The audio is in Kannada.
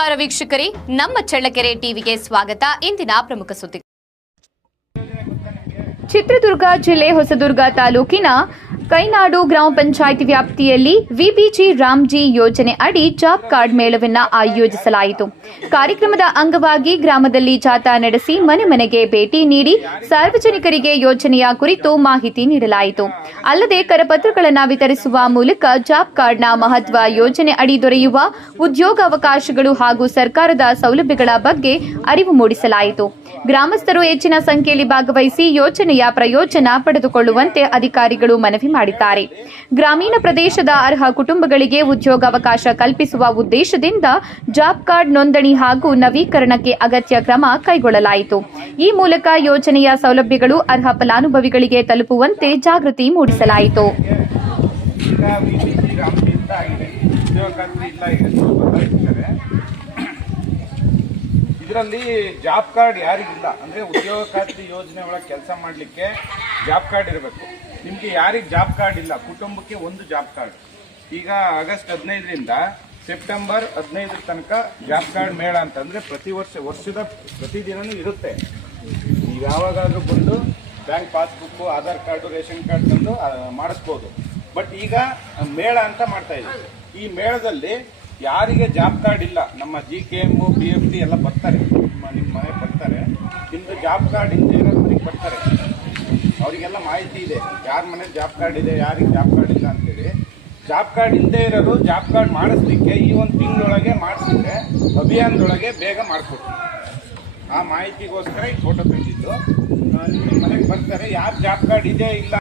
ನಮಸ್ಕಾರ ವೀಕ್ಷಕರೇ, ನಮ್ಮ ಚಳ್ಳಕೆರೆ ಟಿವಿಗೆ ಸ್ವಾಗತ. ಇಂದಿನ ಪ್ರಮುಖ ಸುದ್ದಿ. ಚಿತ್ರದುರ್ಗ ಜಿಲ್ಲೆ ಹೊಸದುರ್ಗ ತಾಲೂಕಿನ ಕೈನಾಡು ಗ್ರಾಮ ಪಂಚಾಯಿತಿ ವ್ಯಾಪ್ತಿಯಲ್ಲಿ ವಿಬಿಜಿ ರಾಮ್ಜಿ ಯೋಜನೆ ಅಡಿ ಜಾಬ್ ಕಾರ್ಡ್ ಮೇಳವನ್ನು ಆಯೋಜಿಸಲಾಯಿತು. ಕಾರ್ಯಕ್ರಮದ ಅಂಗವಾಗಿ ಗ್ರಾಮದಲ್ಲಿ ಜಾಥಾ ನಡೆಸಿ ಮನೆ ಮನೆಗೆ ಭೇಟಿ ನೀಡಿ ಸಾರ್ವಜನಿಕರಿಗೆ ಯೋಜನೆಯ ಕುರಿತು ಮಾಹಿತಿ ನೀಡಲಾಯಿತು. ಅಲ್ಲದೆ ಕರಪತ್ರಗಳನ್ನು ವಿತರಿಸುವ ಮೂಲಕ ಜಾಬ್ ಕಾರ್ಡ್ನ ಮಹತ್ವ, ಯೋಜನೆ ಅಡಿ ದೊರೆಯುವ ಉದ್ಯೋಗಾವಕಾಶಗಳು ಹಾಗೂ ಸರ್ಕಾರದ ಸೌಲಭ್ಯಗಳ ಬಗ್ಗೆ ಅರಿವು ಮೂಡಿಸಲಾಯಿತು. ಗ್ರಾಮಸ್ಥರು ಹೆಚ್ಚಿನ ಸಂಖ್ಯೆಯಲ್ಲಿ ಭಾಗವಹಿಸಿ ಯೋಜನೆಯ ಪ್ರಯೋಜನ ಪಡೆದುಕೊಳ್ಳುವಂತೆ ಅಧಿಕಾರಿಗಳು ಮನವಿ ಮಾಡಿದ್ದಾರೆ. ಗ್ರಾಮೀಣ ಪ್ರದೇಶದ ಅರ್ಹ ಕುಟುಂಬಗಳಿಗೆ ಉದ್ಯೋಗಾವಕಾಶ ಕಲ್ಪಿಸುವ ಉದ್ದೇಶದಿಂದ ಜಾಬ್ ಕಾರ್ಡ್ ನೋಂದಣಿ ಹಾಗೂ ನವೀಕರಣಕ್ಕೆ ಅಗತ್ಯ ಕ್ರಮ ಕೈಗೊಳ್ಳಲಾಯಿತು. ಈ ಮೂಲಕ ಯೋಜನೆಯ ಸೌಲಭ್ಯಗಳು ಅರ್ಹ ಫಲಾನುಭವಿಗಳಿಗೆ ತಲುಪುವಂತೆ ಜಾಗೃತಿ ಮೂಡಿಸಲಾಯಿತು. ಇದರಲ್ಲಿ ಜಾಬ್ ಕಾರ್ಡ್ ಯಾರಿಗಿಲ್ಲ ಅಂದರೆ ಉದ್ಯೋಗ ಖಾತ್ರಿ ಯೋಜನೆ ಒಳಗೆ ಕೆಲಸ ಮಾಡಲಿಕ್ಕೆ ಜಾಬ್ ಕಾರ್ಡ್ ಇರಬೇಕು. ನಿಮಗೆ ಯಾರಿಗೆ ಜಾಬ್ ಕಾರ್ಡ್ ಇಲ್ಲ, ಕುಟುಂಬಕ್ಕೆ ಒಂದು ಜಾಬ್ ಕಾರ್ಡ್. ಈಗ ಆಗಸ್ಟ್ 15ರಿಂದ ಸೆಪ್ಟೆಂಬರ್ 15 ತನಕ ಜಾಬ್ ಕಾರ್ಡ್ ಮೇಳ ಅಂತಂದರೆ ವರ್ಷದ ಪ್ರತಿದಿನವೂ ಇರುತ್ತೆ. ನೀವು ಯಾವಾಗಾದರೂ ಬಂದು bank passbook, Aadhaar card, ration card ತಂದು ಮಾಡಿಸ್ಬೋದು. ಬಟ್ ಈಗ ಮೇಳ ಅಂತ ಮಾಡ್ತಾ ಇದ್ದೀವಿ. ಈ ಮೇಳದಲ್ಲಿ ಯಾರಿಗೆ ಜಾಬ್ ಕಾರ್ಡ್ ಇಲ್ಲ, ನಮ್ಮ GKM, BFD ಎಲ್ಲ ಬರ್ತಾರೆ, ನಿಮ್ಮ ಮನೆಗೆ ಬರ್ತಾರೆ. ನಿಮ್ಮದು ಜಾಬ್ ಕಾರ್ಡ್ ಇಲ್ಲದೆ ಇರೋದು ಮನೆಗೆ ಬರ್ತಾರೆ. ಅವರಿಗೆಲ್ಲ ಮಾಹಿತಿ ಇದೆ, ಯಾರ ಮನೇಲಿ ಜಾಬ್ ಕಾರ್ಡ್ ಇದೆ, ಯಾರಿಗೆ ಜಾಬ್ ಕಾರ್ಡ್ ಇಲ್ಲ ಅಂತೇಳಿ. ಜಾಬ್ ಕಾರ್ಡ್ ಇಲ್ಲದೆ ಇರೋರು ಜಾಬ್ ಕಾರ್ಡ್ ಮಾಡಿಸ್ಲಿಕ್ಕೆ ಈ ಒಂದು ತಿಂಗಳೊಳಗೆ ಮಾಡಿಸಿದ್ರೆ ಅಭಿಯಾನದೊಳಗೆ ಬೇಗ ಮಾಡಿಕೊಡ್ತೀವಿ. ಆ ಮಾಹಿತಿಗೋಸ್ಕರ ಈ ಫೋಟೋ ತೆಗೆದಿದ್ದು. ನಿಮ್ಮ ಮನೆಗೆ ಬರ್ತಾರೆ, ಯಾರು ಜಾಬ್ ಕಾರ್ಡ್ ಇದೆ ಇಲ್ಲ